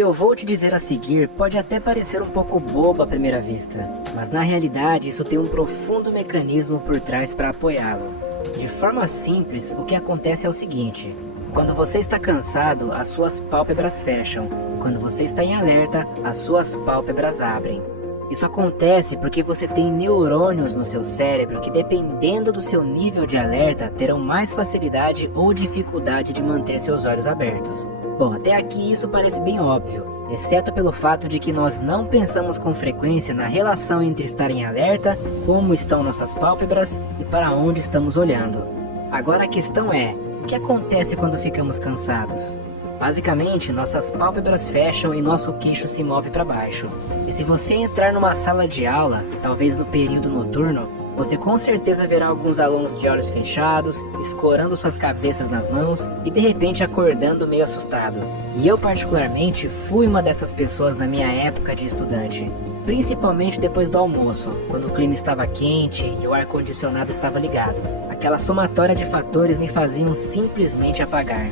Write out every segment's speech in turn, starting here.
que eu vou te dizer a seguir pode até parecer um pouco bobo à primeira vista, mas na realidade isso tem um profundo mecanismo por trás para apoiá-lo. De forma simples, o que acontece é o seguinte: quando você está cansado, as suas pálpebras fecham. Quando você está em alerta, as suas pálpebras abrem. Isso acontece porque você tem neurônios no seu cérebro que, dependendo do seu nível de alerta, terão mais facilidade ou dificuldade de manter seus olhos abertos. Bom, até aqui isso parece bem óbvio, exceto pelo fato de que nós não pensamos com frequência na relação entre estar em alerta, como estão nossas pálpebras e para onde estamos olhando. Agora a questão é: o que acontece quando ficamos cansados? Basicamente, nossas pálpebras fecham e nosso queixo se move para baixo. E se você entrar numa sala de aula, talvez no período noturno, você com certeza verá alguns alunos de olhos fechados, escorando suas cabeças nas mãos e de repente acordando meio assustado. E eu particularmente fui uma dessas pessoas na minha época de estudante. Principalmente depois do almoço, quando o clima estava quente e o ar-condicionado estava ligado. Aquela somatória de fatores me faziam simplesmente apagar.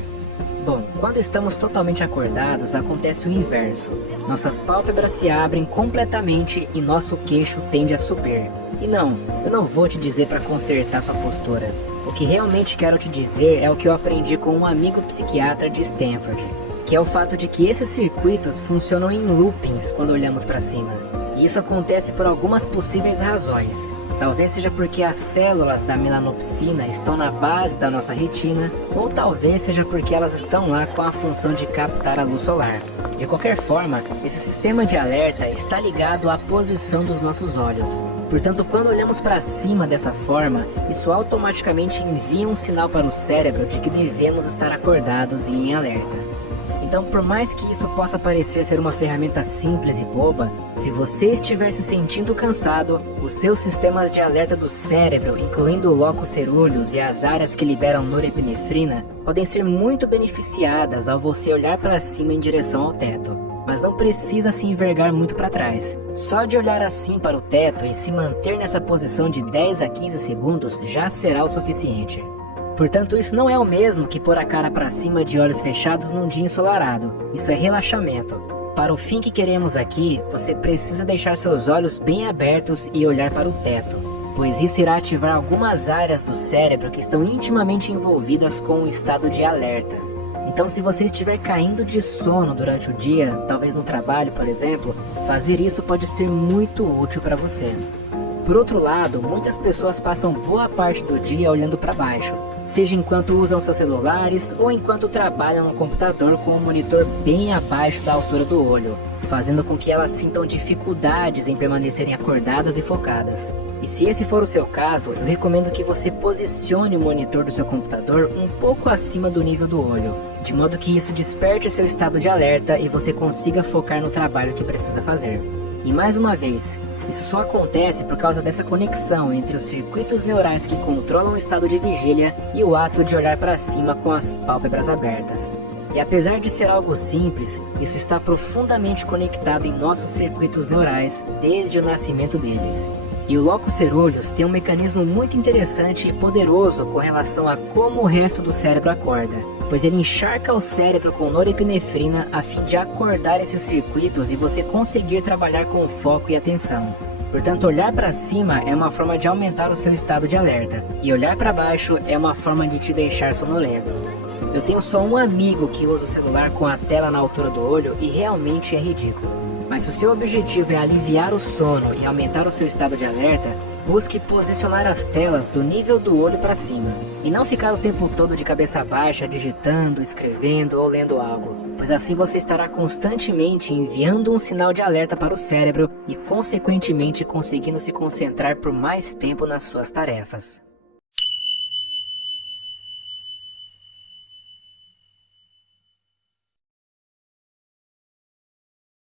Bom, quando estamos totalmente acordados, acontece o inverso. Nossas pálpebras se abrem completamente e nosso queixo tende a subir. E não, eu não vou te dizer para consertar sua postura. O que realmente quero te dizer é o que eu aprendi com um amigo psiquiatra de Stanford, que é o fato de que esses circuitos funcionam em loopings quando olhamos para cima. E isso acontece por algumas possíveis razões. Talvez seja porque as células da melanopsina estão na base da nossa retina, ou talvez seja porque elas estão lá com a função de captar a luz solar. De qualquer forma, esse sistema de alerta está ligado à posição dos nossos olhos. Portanto, quando olhamos para cima dessa forma, isso automaticamente envia um sinal para o cérebro de que devemos estar acordados e em alerta. Então, por mais que isso possa parecer ser uma ferramenta simples e boba, se você estiver se sentindo cansado, os seus sistemas de alerta do cérebro, incluindo o locus coeruleus e as áreas que liberam norepinefrina, podem ser muito beneficiadas ao você olhar para cima em direção ao teto. Mas não precisa se envergar muito para trás. Só de olhar assim para o teto e se manter nessa posição de 10 a 15 segundos já será o suficiente. Portanto, isso não é o mesmo que pôr a cara para cima de olhos fechados num dia ensolarado. Isso é relaxamento. Para o fim que queremos aqui, você precisa deixar seus olhos bem abertos e olhar para o teto, pois isso irá ativar algumas áreas do cérebro que estão intimamente envolvidas com o estado de alerta. Então, se você estiver caindo de sono durante o dia, talvez no trabalho, por exemplo, fazer isso pode ser muito útil para você. Por outro lado, muitas pessoas passam boa parte do dia olhando para baixo, seja enquanto usam seus celulares ou enquanto trabalham no computador com o monitor bem abaixo da altura do olho, fazendo com que elas sintam dificuldades em permanecerem acordadas e focadas. E se esse for o seu caso, eu recomendo que você posicione o monitor do seu computador um pouco acima do nível do olho, de modo que isso desperte seu estado de alerta e você consiga focar no trabalho que precisa fazer. E mais uma vez, isso só acontece por causa dessa conexão entre os circuitos neurais que controlam o estado de vigília e o ato de olhar para cima com as pálpebras abertas. E apesar de ser algo simples, isso está profundamente conectado em nossos circuitos neurais desde o nascimento deles. E o locus coeruleus tem um mecanismo muito interessante e poderoso com relação a como o resto do cérebro acorda, pois ele encharca o cérebro com norepinefrina a fim de acordar esses circuitos e você conseguir trabalhar com foco e atenção. Portanto, olhar para cima é uma forma de aumentar o seu estado de alerta, e olhar para baixo é uma forma de te deixar sonolento. Eu tenho só um amigo que usa o celular com a tela na altura do olho e realmente é ridículo. Mas se o seu objetivo é aliviar o sono e aumentar o seu estado de alerta, busque posicionar as telas do nível do olho para cima, e não ficar o tempo todo de cabeça baixa digitando, escrevendo ou lendo algo, pois assim você estará constantemente enviando um sinal de alerta para o cérebro e consequentemente conseguindo se concentrar por mais tempo nas suas tarefas.